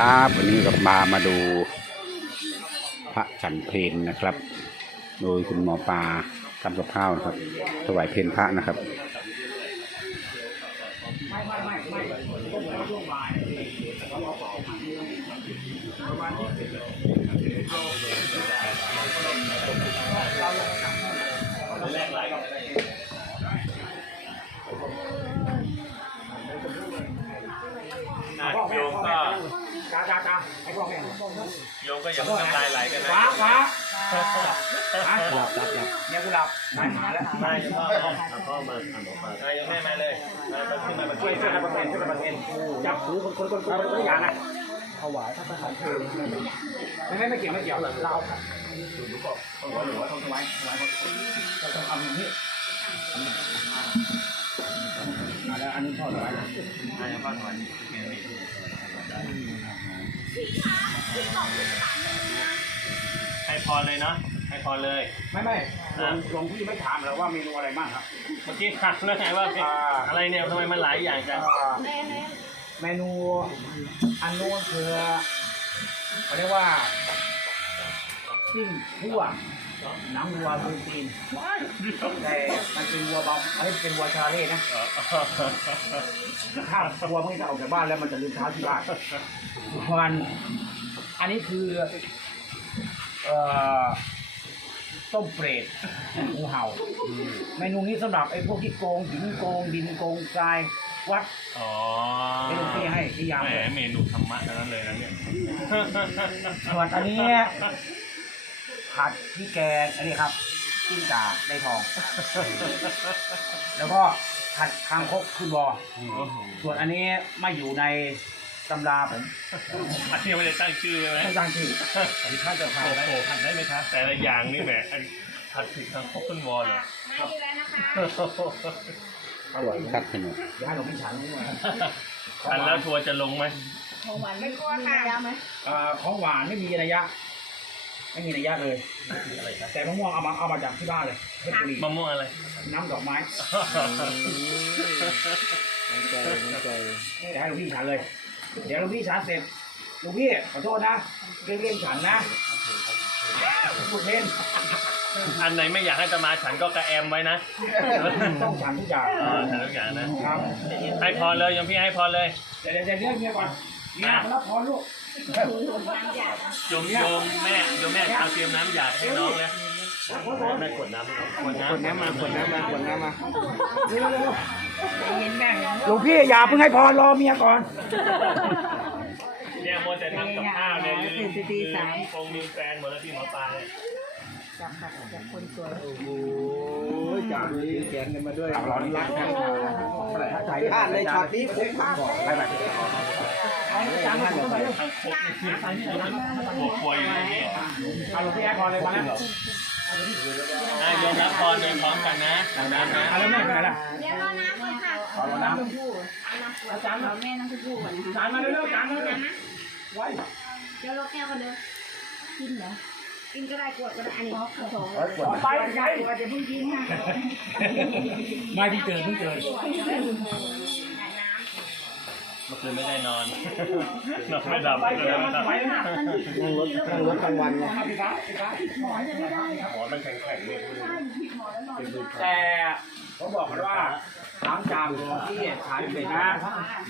ครับวันนี้กับมามาดูพระฉันเพลนะครับ โดยคุณหมอปลาทำกับข้าวนะครับถวายเพลพระนะครับ อย่าเพิ่งน้ำลายไหลกันนะฟ้าฟ้าหลับหลับหลับเนี่ยกูหลับไม่หาแล้วไม่โยมพ่อพ่อมาอ่านออกมาโยมแม่มาเลย มามาขึ้นมามาช่ช่ววยยช่ช่ววยยกันประเคนช่วยกันประเคนจับหูคนคนคนคนคนอย่างอะถวายพระทหารเพลไม่ไม่ไม่เกี่ยวไม่เกี่ยวเราหัวหรือว่าทำถวายถวายเราต้องทำอย่างนี้แล้วอันนี้พ่อถวายอะโยมพ่อถอน ให้พรเลยเนาะให้พรเลย ไม่ไม่หลวงหลวงพี่ไม่ถามเราว่าเมนูอะไรบ้างครับ เมื่อกี้ถามแล้วไงว่าเป็นอะไรเนี่ยทำไมมันหลายอย่างจังเมนูอันโน้นคือเขาเรียกว่า ปิ้งคั่วหนังวัวคือตีนแต่มันเป็นวัวเบาอันนี้เป็นวัวชาเล่นะถ้าวัวไม่จะออกจากบ้านแล้วมันจะลืมเท้าที่บ้านเพราะมันอันนี้คือเอ่อต้มเปรตงูเห่าเมนูนี้สำหรับไอ้พวกที่โกงหินโกงดินโกงทรายวัดอ๋อเป็นลูกพี่ให้ที่ยามแหมเลยเมนูธรรมะทั้งนั้นเลยนะเนี่ยส่วนอันนี้ ผัดพริกแกงอันนี้ครับกิ้งก่าได้ทอง แล้วก็ผัดคางคกขึ้นวอส่วนอันนี้ไม่อยู่ในตำราผมอันนี้ไม่ได้ตั้งชื่อใช่ไหมไม่ตั้งชื่อท่านจะทานโอ้ได้โหผัดได้ไหมคะแต่ละอย่างนี่แหมอันผัดผิดทางคบต้นวอลเหรอได้ดีแล้วนะคะอร่อยคัดให้หน่อยเดี๋ยวให้หลวงพี่ฉันด้วยอันแล้วทัวร์จะลงไหมของหวานไม่กลัวค่ะยาไหมเอ่อของหวานไม่มีระยะ ไม่มีระยะเลย อะไรครับแต่มะม่วงเอามาเอามาจากที่บ้านเลยเพชรบุรีมะม่วงอะไรน้ำดอกไม้เดี๋ยวให้หลวงพี่ฉันเลย เดี๋ยวหลวงพี่ฉันเสร็จหลวงพี่ขอโทษนะเรียกเรียกฉันนะพูดเล่นอันไหนไม่อยากให้จะมาฉันก็กระแอมไว้นะต้องฉันทุกอย่างเออฉันทุกอย่างนะครับให้พรเลยยมพี่ให้พรเลยเดี๋ยวเดี๋ยวเดี๋ยวเรียกเมียก่อน เมียมารับพรลูกโยมโยมแม่โยมแม่เอาเตรียมน้ำหยาดให้น้องเลยแม่กดน้ำให้น้องกดน้ำกดน้ำมากดน้ำมากดน้ำมาเย็นแม่งหลวงพี่อย่าเพิ่งให้พรรอเมียก่อน เนี่ยโมวแต่ทำกับข้าวเนี่ยลืมลืมคงมีแฟนหมดแล้วที่หมอปลาเนี่ยจับแบบจับคนสวย โอ้ย จ่าดีแกนกันมาด้วยร้อนรักกันพลาเลยช็อตนี้ผมพลาดไปไปจานนั้นไปทางหัวป่วยอยู่ในนี้เอาหลวงพี่ให้พรเลยมาแล้วอะโยมรับพรเลยพร้อมกันนะดังๆนะเอาแล้วแม่ไปไหนล่ะเดี๋ยวรอน้ำก่อนค่ะรอน้ำน้ำพูเอาน้ำขวดจานเราแม่น้ำพูก่อนนะจานมาเร็วๆจานมาเร็วไว้เดี๋ยวรอแก้วกันเด้อกินเหรอ กินก็ได้กวดก็ได้ อันนี้สองไปไงกวดจะเพิ่งกินค่ะไม่เพิ่งเกิดเพิ่งเกิดเมื่อคืนไม่ได้นอนนอนไม่หลับไปก็เที่เลยยวไม่มาหลับไปนะนั่งรถนั่งรถกลางวันพี่ฟ้าพี่ฟ้าหมอมันแข็งๆเนี่ยแต่เขาบอกกันว่าหลังจากที่ขายเสร็จนะ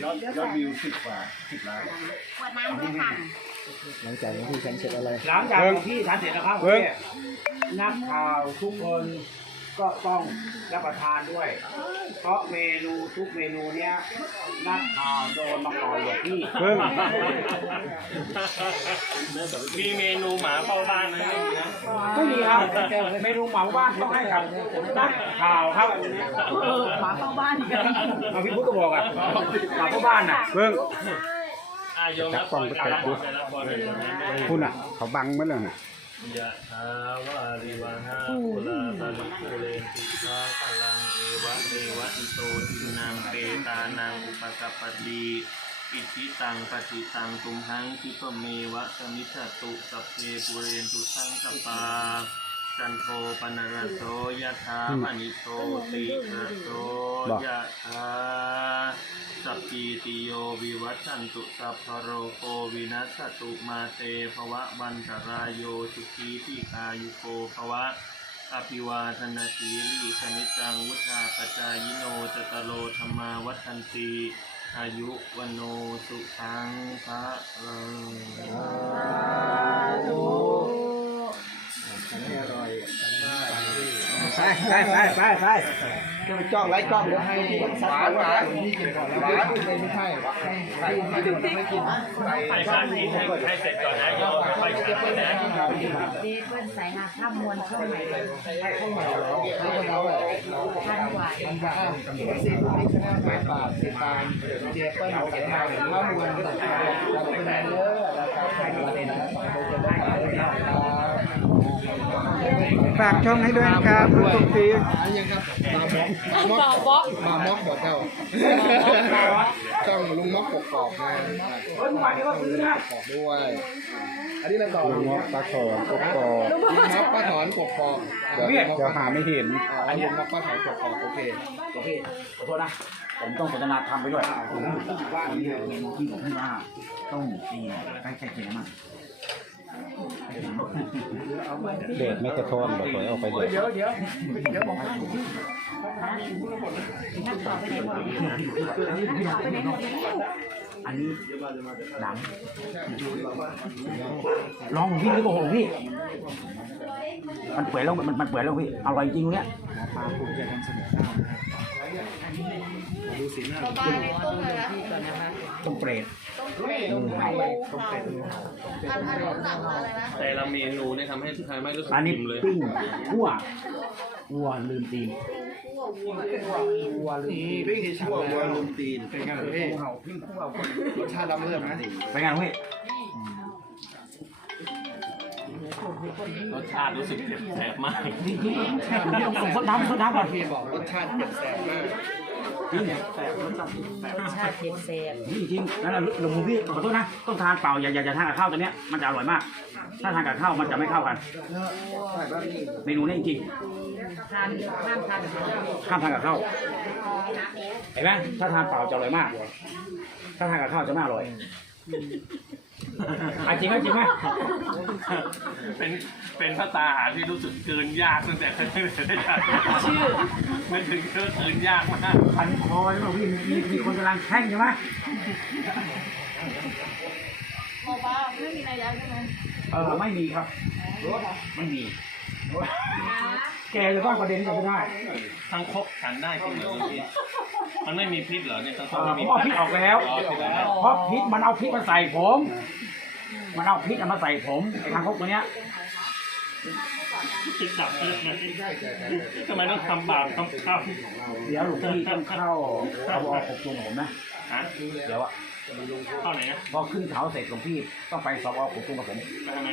ยอดยอดวิวสิบกว่าสิบล้านกวดน้ำด้วยค่ะ หลังจากที่ฉันเสร็จนะครับนักข่าวทุกคนก็ต้องรับประทานด้วย เพราะเมนูทุกเมนูเนี้ยนักข่าวโดนมาก่อนหลวงพี่มีเมนูหมาเฝ้าบ้านนะไม่มีครับเมนูเหมาบ้านต้องให้กับนักข่าวครับหมาเข้าบ้านกันเอาพี่พุทธก็บอกอะหมาเข้าบ้านน่ะเพิ่งอะ โยมรับพรรับพรรับพรเลยนะคุณอะ เขาบังไว้แล้วน่ะยะถาวาริวหาปุราปาริปุเรนติสาพลังเอวะเมวะอิโตทินังเปตานังอุปกัปปติอิชิตังปฏิตังตุมหังคิปะเมวะสมิจจตุสัพเพปุเรนตุสังกปาจันโทปนรสโสยะถาปนิโตติระโสบอกยะถา สัพพีติโยวิวัชชันตุสัพพโรโควินัสตุมาเตภวะวันตรายโยสุขีที่กายุโกภวะ อภิวาทนาสีลิสนิจังวุฒาปจายโนจตโรธรรมาวัฒนตีอายุวโนสุขังพระลังไปไปไปไปไปจะไปจ้องไล่กล้องเดี๋ยวให้หวานหวานนี่กินก่อนแล้วหวานไม่ใช่ให้ให้ดื่มไม่กินไปชาร์จนี้ให้ให้เสร็จก่อนนะโยมไปชาร์จนะเดเปิ้ลใส่หาข้ามมวลเข้าใหม่เลยให้ข้าวเหนียวแล้วก็เราแบบพันกว่ามันจะอ้าวสิบนี่ชนะแปดบาทสิบบาทเจ๊เปิ้ลใส่มาถึงว่ามันเราเป็นเยอะราคาขายวันนี้นะเราจะได้ขายราคา ฝากช่องให้ด้วยนะครับลุงตุ้มตียังครับมามอกมอกมามอกบอกเจ้าช่องลุงมอกกกอกนะเฮ้ยมาเดี๋ยวว่าซื้อนะกอกด้วย อันนี้เราต่อลุงมอกปลาถอนกกอกลุงมอกป้าถอนกกอกเดี๋ยวเนี่ยลุงมอกเดี๋ยวหาไม่เห็นอันนี้ลุงมอกป้าถอนกกอกโอเคโอเคขอโทษนะผมต้องสนทนาธรรมไปด้วยว่าอันนี้ที่ผมให้ว่าต้องตีใกล้ๆเคียงมาก เดดไม่กระทอนบอกเลยเอาไปเดดเดี๋ยวเดี๋ยวเดี๋ยวบอกให้นั่งต่อไปไหนหมดต่อไปไหนหมดอันนี้หลังลองพี่นี่าของพี่ มันเปื่อยแล้วมันมันเปื่อยแล้วพี่อร่อยจริงเนี่ยปลาภูมิใจนำเสนอด้ดูสีหน้าต้องเปรตแต่ละเมนูเนี่ยทำให้ทุกท่านไม่รู้สึกอันนี้อิ่มเลยปิ้งคั่ววัวลืมตีนวัวลืมตีนวัววัวลืมตีนเป็นไงพี่รสชาติล้ำเลิศนะไปงานพี่ รสชาติรู้สึกเจ็บแสบมากจริงๆต้องส่งสดน้ำสดน้ำก่อนพี่บอกรสชาติเจ็บแสบมากรสชาติเค็มแซ่บจริงๆนั่นแหละลุงพี่ขอโทษนะต้องทานเปล่าอย่าอย่าอย่าทานกับข้าวตัวเนี้ยมันจะอร่อยมาก ถ้าทานกับข้าวมันจะไม่เข้ากันเมนูนี้จริงทานห้ามทานกับข้าวๆข้ามทานกับข้าวเห็นไหมถ้าทานเปล่าจะอร่อยมากถ้าทานกับข้าวจะไม่อร่อย อะจริงไหมจริงไหมเป็นเป็นภาษาอาหารที่รู้สึกเกินยากตั้งแต่เคยได้ทานชื่อมันถึงเกินยากมากพันคอใช่ไหมพี่มีมีคนกำลังแข่งใช่ไหมโมบ้าไม่มีอะไรแล้วใช่ไหมเออไม่มีครับไม่มี แกจะต้องประเด็นจะไม่ได้ ทั้งคกฉันได้จริงเหรอพี่ มันไม่มีพิษเหรอเนี่ยทั้งคเอกอไม่ผมีมเอาพริกออกแล้ว อ๋อพิษแล้วเพราะพริกมันเอาพริกมาใส่ผม มันเอาพริกเอามาใส่ผมไอ้ทางคกตัวเนี้ย ติดดับเลยนะทำไมต้องทำบาปทำข้าวเดี๋ยวหลวงพี่ต้องเข้าเอาออกกจุมผมนะ ฮะเดี๋ยวอะเข้าไหนอะพอขึ้นเขาเสร็จหลวงพี่ต้องไปสอบออกกจุมกับผม ไปทำไม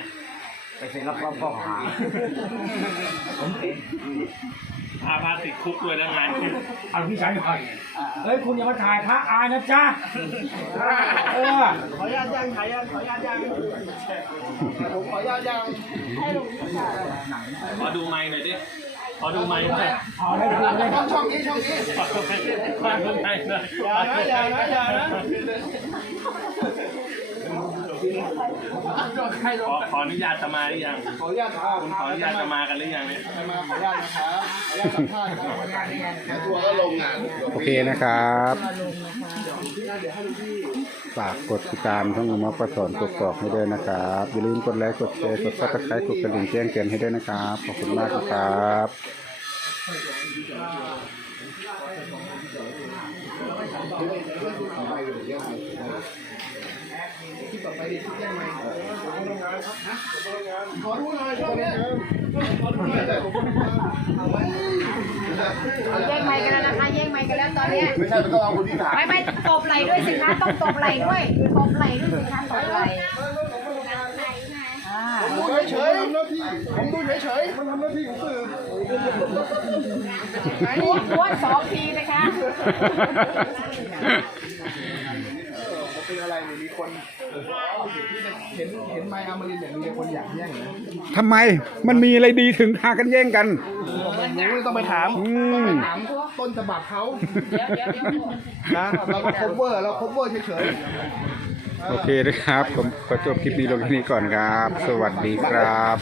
ไปเซ็นรับรองข้อหาผมเป็น พาพาติดคุกด้วยแล้วงานเอาพี่ชายหน่อยเฮ้ยคุณอย่ามาถ่ายพระอายนะจ๊ะเออขออนุญาตยังขออนุญาตขออนุญาตยังผมขออนุญาตยังขอดูไม้หน่อยดิขอดูไม้หน่อยเอาได้ดูได้ช่องช่องนี้ช่องนี้ขอดูไม้ขอดูไม้หน่อยอย่านะอย่านะอย่านะ ขอขออนุญาตจะมาหรือยังขออนุญาตครับคุณขออนุญาตจะมากันหรือยังเนี่ยมาขออนุญาตนะครับขออนุญาตสัมภาษณ์ครับทัวร์ก็ลงอะโอเคนะครับ ฝากกดติดตามช่องลุงมอกปลาถอนกกอกให้ด้วยนะครับ อย่าลืมกดไลค์ กดแชร์ กดซับสไครต์กดกระดิ่งแจ้งเตือนให้ด้วยนะครับ ขอบคุณมากนะครับ ขอดูหน่อยช่องนี้ขอดูหน่อยแย่งไม้กันแล้วนะคะแย่งไม้กันแล้วตอนเนี้ยไม่ใช่ไม่ต้องเอาคนที่ถ่ายไม่ไม่ตบไหลด้วยสิคะต้องตบไหลด้วยตบไหลด้วยสิคะตบไหลอ่าดูเฉยๆทำหน้าที่ผมดูเฉยๆมันทำหน้าที่ของสื่อ ม้วนม้วนสองทีนะคะเป็นอะไรเนี่ยมีคนเห็นเห็นไมค์อมรินทร์เนี่ยมีคนอยากแย่งนะทำไมมันมีอะไรดีถึงพากันแย่งกันผมไม่รู้ต้องไปถามต้องไปถามต้นฉบับเขานะเราก็ cover เรา cover เฉยๆโอเคนะครับ ผมขอจบคลิปนี้ลงที่นี้ก่อนครับ สวัสดีครับ